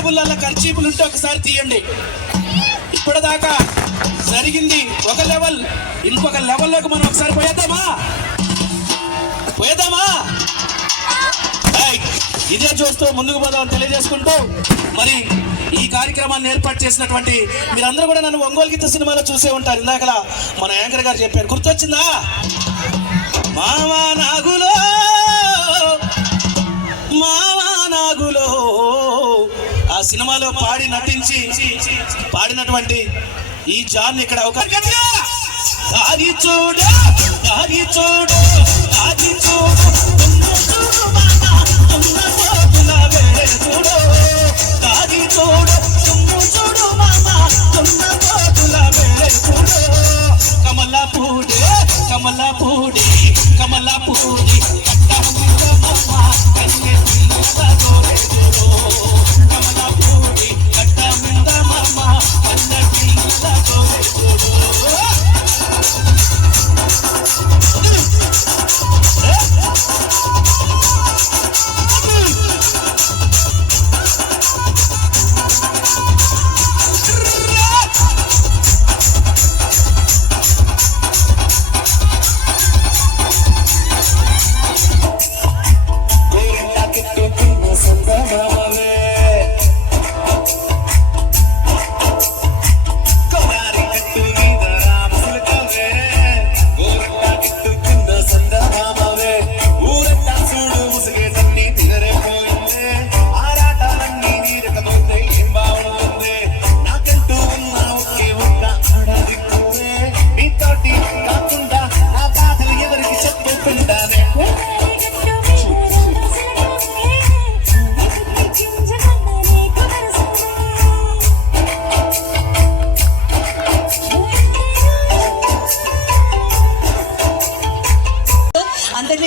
జేబులలో ఖర్చీపులు ఉంటే ఒకసారి తీయండి. ఇప్పటిదాకా జరిగింది ఒక లెవెల్, ఇంకొక లెవెల్లోకి మనం ఒకసారి పోయేద్దామా? ఇదే చూస్తూ ముందుకు పోదామని తెలియజేసుకుంటూ, మరి ఈ కార్యక్రమాన్ని ఏర్పాటు చేసినటువంటి మీరందరూ కూడా నన్ను ఒంగోలు గీత సినిమాలో చూసే ఉంటారు. ఇందాకలా మన యాంకర్ గారు చెప్పారు, గుర్తొచ్చిందా? మావా నాగులో ఆ సినిమాలో పాడి నటించి పాడినటువంటి ఈ జాన్ ఇక్కడ ఒక దారి చూడు దారి చూడు దారి చూడు చూడు దారి చూడు చూడు మామా చూడు కమలాపూడి కమలాపూడి కమలాపూడి కమలాపూడి కట్ట మీద మామ కన్నటి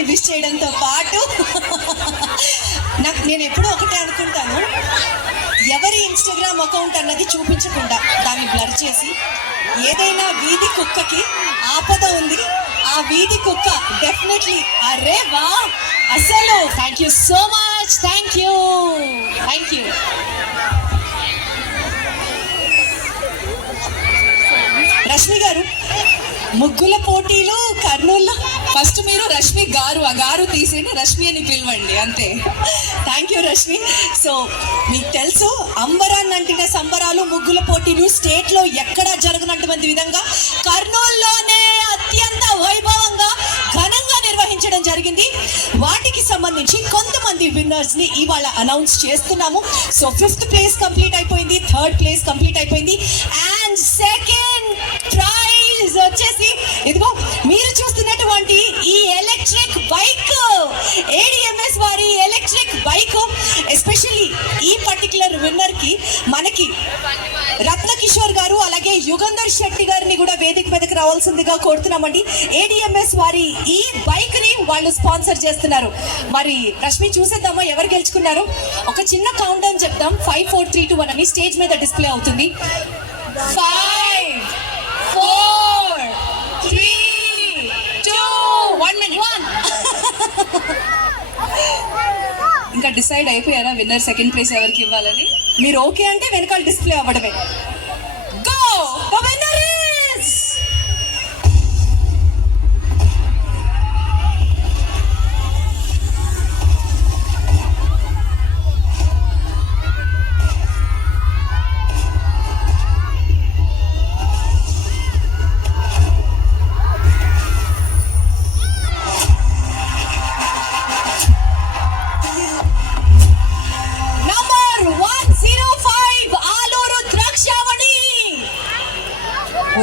విష్ చేయడంతో పాటు నేను ఎప్పుడూ ఒకటే అనుకుంటాను, ఎవరి ఇన్స్టాగ్రామ్ అకౌంట్ అన్నది చూపించకుండా దాన్ని బ్లర్ చేసి, ఏదైనా వీధి కుక్కకి ఆపద ఉంది, ఆ వీధి కుక్క డెఫినెట్లీ అరే వా అసలు thank you so much, thank you. Rashmi గారు, ముగ్గుల పోటీలు కర్నూలులో ఫస్ట్ మీరు రష్మి గారు, ఆ గారు తీసేని రష్మి అని పిలవండి అంతే. Thank you Rashmi. సో మీకు తెలుసు, అంబరాన్ని అంటిన సంబరాలు ముగ్గుల పోటీలు స్టేట్లో ఎక్కడా జరగనటువంటి విధంగా కర్నూలులోనే అత్యంత వైభవంగా ఘనంగా నిర్వహించడం జరిగింది. వాటికి సంబంధించి కొంతమంది విన్నర్స్ ని ఇవాళ అనౌన్స్ చేస్తున్నాము. సో 5th ప్లేస్ కంప్లీట్ అయిపోయింది, 3rd ప్లేస్ కంప్లీట్ అయిపోయింది, అండ్ 2nd ప్రైజ్ వచ్చేసి ఇదిగో మీరు చూస్తున్నటువంటి ఈ ఎలక్ట్రిక్ బైక్, ADMS వారి ఎలక్ట్రిక్ బైక్. ఎస్పెషల్లీ ఈ పర్టికులర్ విన్నర్ కి మనకి రత్నకిషోర్ గారు అలాగే యుగంధర్ శెట్టి గారిని కూడా వేదిక మీదకి రావాల్సిందిగా కోరుతున్నామండి. ADMS వారి ఈ బైక్ ని వాళ్ళు స్పాన్సర్ చేస్తున్నారు. మరి రష్మి చూసేద్దామా ఎవరు గెలుచుకున్నారు? ఒక చిన్న కౌంట్ డౌన్ చెప్దాం. 5 4 3 2 1 అని స్టేజ్ మీద డిస్ప్లే అవుతుంది. 5 4 3 2 1 ఇంకా డిసైడ్ అయిపోయారా విన్నర్ 2nd ప్లేస్ ఎవరికి ఇవ్వాలని? మీరు ఓకే అంటే వెనకాల డిస్ప్లే అవ్వడమే. గో ద విన్నర్ ఇస్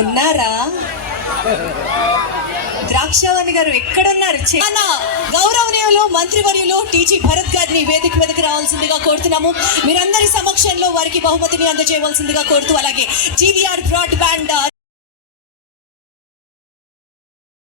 ఉన్నారా? ద్రాక్షావణి గారు ఎక్కడున్నారు? గౌరవనీయులు మంత్రివర్యులు టీజీ భరత్ గారిని వేదిక మీదకి రావాల్సిందిగా కోరుతున్నాము. మీరందరి సమక్షంలో వారికి బహుమతిని అందజేయవలసిందిగా కోరుతూ, అలాగే GVR బ్రాడ్బ్యాండ్